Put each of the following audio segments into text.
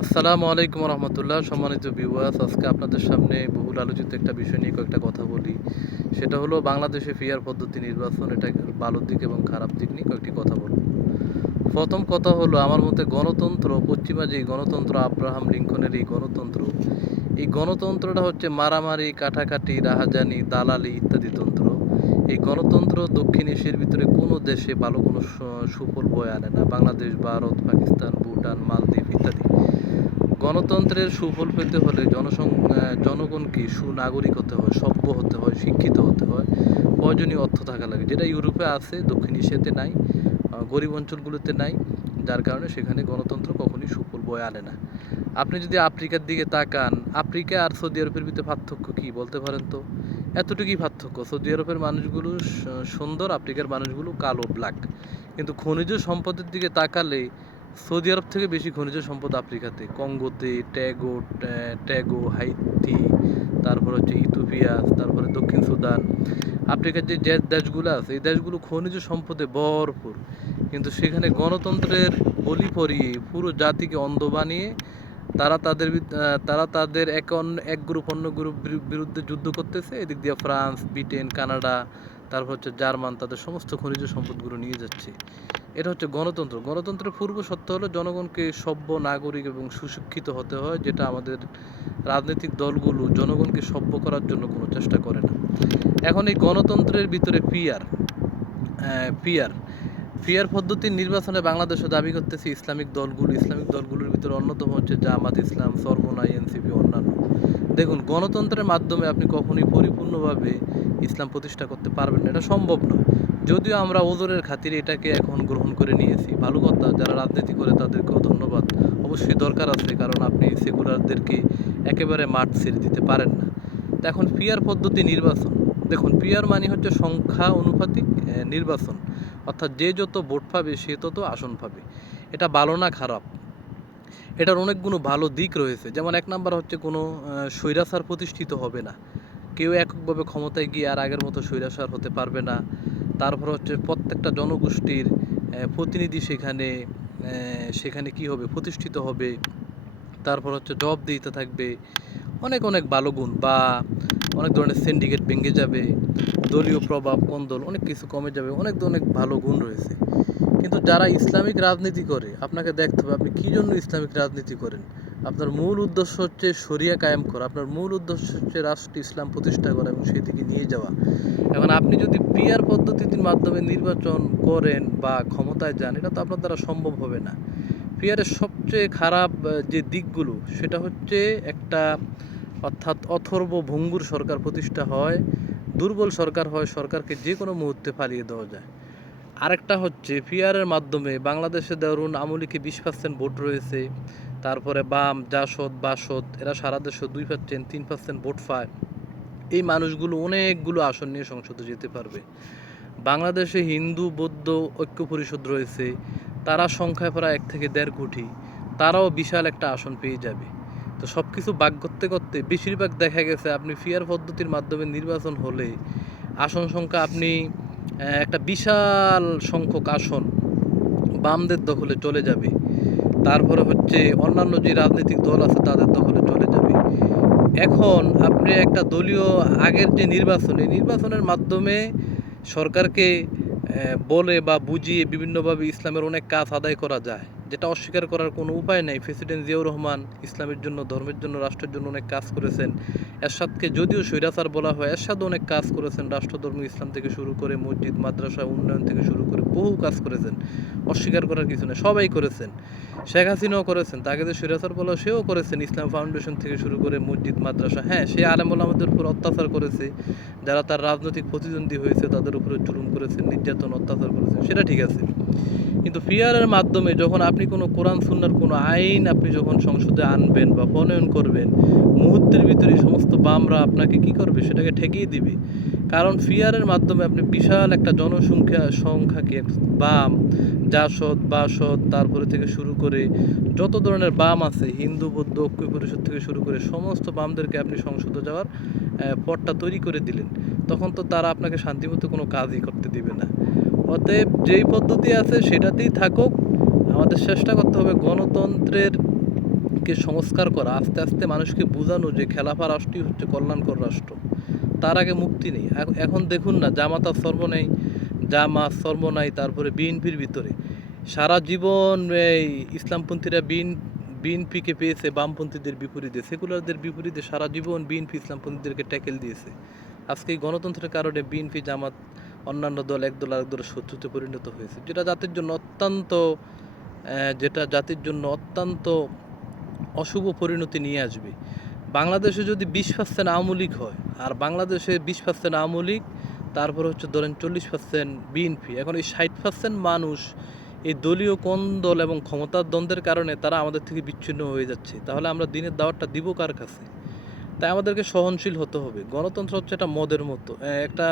আসসালামু আলাইকুম রহমতুল্লাহ। সম্মানিত ভিউয়ার্স, আজকে আপনাদের সামনে বহুল আলোচিত একটা বিষয় নিয়ে কয়েকটা কথা বলি। সেটা হলো বাংলাদেশে পিআর পদ্ধতি নির্বাচন, এটা ভালো দিক এবং খারাপ দিক নিয়ে কয়েকটি কথা বলবো। প্রথম কথা হলো, আমার মতে গণতন্ত্র, পশ্চিমা যে গণতন্ত্র, আব্রাহাম লিঙ্কনের এই গণতন্ত্র, এই গণতন্ত্রটা হচ্ছে মারামারি, কাটাকাটি, রাহাজানি, দালালি ইত্যাদি তন্ত্র। এই গণতন্ত্র দক্ষিণ এশিয়ার ভিতরে কোনো দেশে ভালো কোনো সুফল বয়ে আনে না। বাংলাদেশ, ভারত, পাকিস্তান, ভুটান, মালদ্বীপ ইত্যাদি। গণতন্ত্রের সুফল পেতে হলে জনগণকে সুনাগরিক হতে হয়, সভ্য হতে হয়, শিক্ষিত হতে হয়, প্রয়োজনীয় অর্থ থাকা লাগে, যেটা ইউরোপে আছে, দক্ষিণ এশিয়াতে নাই, গরিব অঞ্চলগুলোতে নাই। যার কারণে সেখানে গণতন্ত্র কখনই সুফল বয়ে আনে না। আপনি যদি আফ্রিকার দিকে তাকান, আফ্রিকা আর সৌদি আরবের ভিতরে পার্থক্য কী বলতে পারেন তো? এতটুকুই পার্থক্য, সৌদি আরবের মানুষগুলো সুন্দর, আফ্রিকার মানুষগুলো কালো, ব্ল্যাক। কিন্তু খনিজ সম্পদের দিকে তাকালে সৌদি আরব থেকে বেশি খনিজ সম্পদ আফ্রিকাতে, কঙ্গোতে, ট্যাগো, হাইতি, তারপর হচ্ছে ইথিওপিয়া, তারপরে দক্ষিণ সুদান। আফ্রিকার যে দেশগুলো আছে, এই দেশগুলো খনিজ সম্পদে ভরপুর, কিন্তু সেখানে গণতন্ত্রের বলি পরিয়ে পুরো জাতিকে অন্ধ বানিয়ে তারা তাদের এক গ্রুপ অন্য গ্রুপ বিরুদ্ধে যুদ্ধ করতেছে। এদিক দিয়ে ফ্রান্স, ব্রিটেন, কানাডা, তারপর হচ্ছে জার্মান তাদের সমস্ত খনিজ সম্পদগুলো নিয়ে যাচ্ছে। এটা হচ্ছে গণতন্ত্র। গণতন্ত্রের পূর্ব শর্ত হলো জনগণকে সভ্য, নাগরিক এবং সুশিক্ষিত হতে হয়, যেটা আমাদের রাজনৈতিক দলগুলো জনগণকে সভ্য করার জন্য কোনো চেষ্টা করে না। এখন এই গণতন্ত্রের ভিতরে পিয়ার পিয়ার পদ্ধতির নির্বাচনে বাংলাদেশে দাবি করতেছে ইসলামিক দলগুলোর ভিতরে অন্যতম হচ্ছে জামাত ইসলাম, চরমোনাই, এনসিপি, অন্যান্য। দেখুন, গণতন্ত্রের মাধ্যমে আপনি কখনোই পরিপূর্ণভাবে ইসলাম প্রতিষ্ঠা করতে পারবেন না, এটা সম্ভব নয়। যদিও আমরা ওজোরের খাতিরে এটাকে এখন গ্রহণ করে নিয়েছি, ভালো কথা। যারা রাজনীতি করে তাদেরকেও ধন্যবাদ, অবশ্যই দরকার আছে, কারণ আপনি সেকুলারদেরকে একেবারে মাঠ ছেড়ে দিতে পারেন না। তো এখন পিয়ার পদ্ধতি নির্বাচন, দেখুন, পিয়ার মানে হচ্ছে সংখ্যা অনুপাতিক নির্বাচন, অর্থাৎ যে যত ভোট পাবে সে তত আসন পাবে। এটা ভালো না খারাপ? এটার অনেকগুলো ভালো দিক রয়েছে। যেমন এক নাম্বার হচ্ছে কোনো স্বৈরাচার প্রতিষ্ঠিত হবে না, কেউ এককভাবে ক্ষমতায় গিয়ে আর আগের মতো স্বৈরাচার হতে পারবে না। তারপর হচ্ছে প্রত্যেকটা জনগোষ্ঠীর প্রতিনিধি সেখানে কি হবে, প্রতিষ্ঠিত হবে। তারপর হচ্ছে জবাবদিহিতা থাকবে, অনেক অনেক ভালো গুণ, বা অনেক ধরনের সিন্ডিকেট ভেঙে যাবে, দলীয় প্রভাব, কোন্দল অনেক কিছু কমে যাবে, অনেক অনেক ভালো গুণ রয়েছে। কিন্তু যারা ইসলামিক রাজনীতি করে, আপনাকে দেখতে হবে আপনি কী জন্য ইসলামিক রাজনীতি করেন। আপনার মূল উদ্দেশ্য হচ্ছে শরিয়া কায়েম করা, আপনার মূল উদ্দেশ্য হচ্ছে রাষ্ট্র ইসলাম প্রতিষ্ঠা করা এবং সেদিকে নিয়ে যাওয়া। এখন আপনি যদি পিআর পদ্ধতির মাধ্যমে নির্বাচন করেন বা ক্ষমতায় যান, এটা তো আপনার দ্বারা সম্ভব হবে না। পিআরের সবচেয়ে খারাপ যে দিকগুলো, সেটা হচ্ছে একটা, অর্থাৎ অথর্ব ভঙ্গুর সরকার প্রতিষ্ঠা হয়, দুর্বল সরকার হয়, সরকারকে যে কোনো মুহূর্তে পালিয়ে দেওয়া যায়। আরেকটা হচ্ছে পিআরের মাধ্যমে বাংলাদেশে ধরুন আমলিকে 20% ভোট রয়েছে, তারপরে বাম, জাসদ, বাসদ, এরা সারা দেশে 2%, 3% ভোট পায়। এই মানুষগুলো অনেকগুলো আসন নিয়ে সংসদে যেতে পারবে। বাংলাদেশে হিন্দু বৌদ্ধ ঐক্য পরিষদ রয়েছে, তারা সংখ্যায় প্রায় 1 থেকে 1.5 কোটি, তারাও বিশাল একটা আসন পেয়ে যাবে। তো সব কিছু ভাগ করতে করতে বেশিরভাগ দেখা গেছে আপনি পিআর পদ্ধতির মাধ্যমে নির্বাচন হলে আসন সংখ্যা আপনি একটা বিশাল সংখ্যক আসন বামদের দখলে চলে যাবে। তারপরে হচ্ছে অন্যান্য যে রাজনৈতিক দল আছে তাদের দখলে চলে যাবে। এখন আপনি একটা দলীয়, আগের যে নির্বাচন, এই নির্বাচনের মাধ্যমে সরকারকে বলে বা বুঝিয়ে বিভিন্নভাবে ইসলামের অনেক কাজ আদায় করা যায়, যেটা অস্বীকার করার কোনো উপায় নেই। প্রেসিডেন্ট জিয়াউর রহমান ইসলামের জন্য, ধর্মের জন্য, রাষ্ট্রের জন্য অনেক কাজ করেছেন। এরশাদকে যদিও স্বৈরাচার বলা হয়, এরশাদও অনেক কাজ করেছেন, রাষ্ট্রধর্ম ইসলাম থেকে শুরু করে মসজিদ মাদ্রাসা উন্নয়ন থেকে শুরু করে বহু কাজ করেছেন, অস্বীকার করার কিছু নেই, সবাই করেছেন। শেখ হাসিনাও করেছেন, তাকে যে স্বৈরাচার বলা সেও করেছেন, ইসলাম ফাউন্ডেশন থেকে শুরু করে মসজিদ মাদ্রাসা। হ্যাঁ, সে আলেম ওলামাদের উপর অত্যাচার করেছে, যারা তার রাজনৈতিক প্রতিদ্বন্দ্বী হয়েছে তাদের উপরে জুলুম করেছেন, নির্যাতন, অত্যাচার করেছেন, সেটা ঠিক আছে। কিন্তু পিআরের মাধ্যমে যখন আপনি কোনো কোরআন সুন্নাহর কোনো আইন আপনি যখন সংসদে আনবেন বা প্রণয়ন করবেন, মুহূর্তের ভিতরে সমস্ত বামরা আপনাকে কি করবে, সেটাকে ঠেকিয়ে দিবে। কারণ পিআরের মাধ্যমে আপনি বিশাল একটা সংখ্যাকে বাম, জাসদ, বাসদ, তারপরে থেকে শুরু করে যত ধরনের বাম আছে, হিন্দু বৌদ্ধ ঐক্য পরিষদ থেকে শুরু করে সমস্ত বামদেরকে আপনি সংসদে যাওয়ার পথটা তৈরি করে দিলেন। তখন তো তারা আপনাকে শান্তিমতো কোনো কাজই করতে দিবে না। অতএব যেই পদ্ধতি আছে সেটাতেই থাকুক, আমাদের চেষ্টা করতে হবে গণতন্ত্রের দিনকে সংস্কার করা, আস্তে আস্তে মানুষকে বোঝানো যে খেলাফা রাষ্ট্রই হচ্ছে কল্যাণকর রাষ্ট্র। তার আগে মুক্তি নেই। এখন দেখুন না, জামাত আর সর্বনাই, জামাত সর্বনাই, তারপরে বিএনপির ভিতরে সারা জীবন এই ইসলামপন্থীরা বিএনপিকে পেয়েছে বামপন্থীদের বিপরীতে, সেকুলারদের বিপরীতে সারা জীবন বিএনপি ইসলামপন্থীদেরকে ট্যাকেল দিয়েছে। আজকে এই গণতন্ত্রের কারণে বিএনপি, জামাত, অন্যান্য দল একদল আরেকদলের শত্রুতে পরিণত হয়েছে, যেটা জাতির জন্য অত্যন্ত অশুভ পরিণতি নিয়ে আসবে। বাংলাদেশে যদি 20% আওয়ামী লীগ হয়, আর বাংলাদেশে 20% আওয়ামী লীগ, তারপর হচ্ছে ধরেন 40% বিএনপি, এখন এই 60% মানুষ এই দলীয় কোন দল এবং ক্ষমতার দ্বন্দ্বের কারণে তারা আমাদের থেকে বিচ্ছিন্ন হয়ে যাচ্ছে। তাহলে আমরা দিনের দাওয়াতটা দিব কার কাছে? তাই আমাদেরকে সহনশীল হতে হবে। গণতন্ত্র হচ্ছে একটা মদের মতো, একটা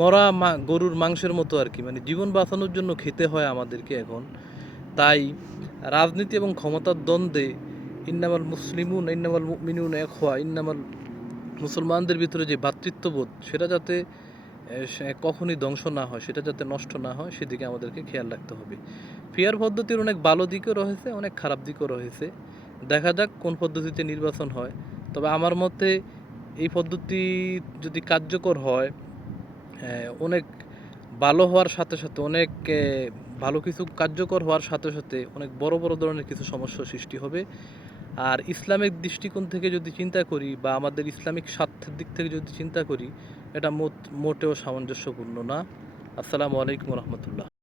মরা গরুর মাংসের মতো আর কি, মানে জীবন বাঁচানোর জন্য খেতে হয় আমাদেরকে এখন। তাই রাজনীতি এবং ক্ষমতার দ্বন্দ্বে ইন্নামাল মুসলিমুন ইন্নামাল মুমিনুন ইখওয়া, মুসলমানদের ভিতরে যে ভ্রাতৃত্ববোধ, সেটা যাতে কখনই ধ্বংস না হয়, সেটা যাতে নষ্ট না হয়, সেদিকে আমাদেরকে খেয়াল রাখতে হবে। পিয়ার পদ্ধতির অনেক ভালো দিকও রয়েছে, অনেক খারাপ দিকও রয়েছে। দেখা যাক কোন পদ্ধতিতে নির্বাচন হয়। তবে আমার মতে এই পদ্ধতি যদি কার্যকর হয়, অনেক ভালো হওয়ার সাথে সাথে, অনেক ভালো কিছু কার্যকর হওয়ার সাথে সাথে অনেক বড় বড় ধরনের কিছু সমস্যার সৃষ্টি হবে। আর ইসলামিক দৃষ্টিকোণ থেকে যদি চিন্তা করি, বা আমাদের ইসলামিক স্বার্থের দিক থেকে যদি চিন্তা করি, এটা মোটেও সামঞ্জস্যপূর্ণ না। আসসালামু আলাইকুম রহমতুল্লাহ।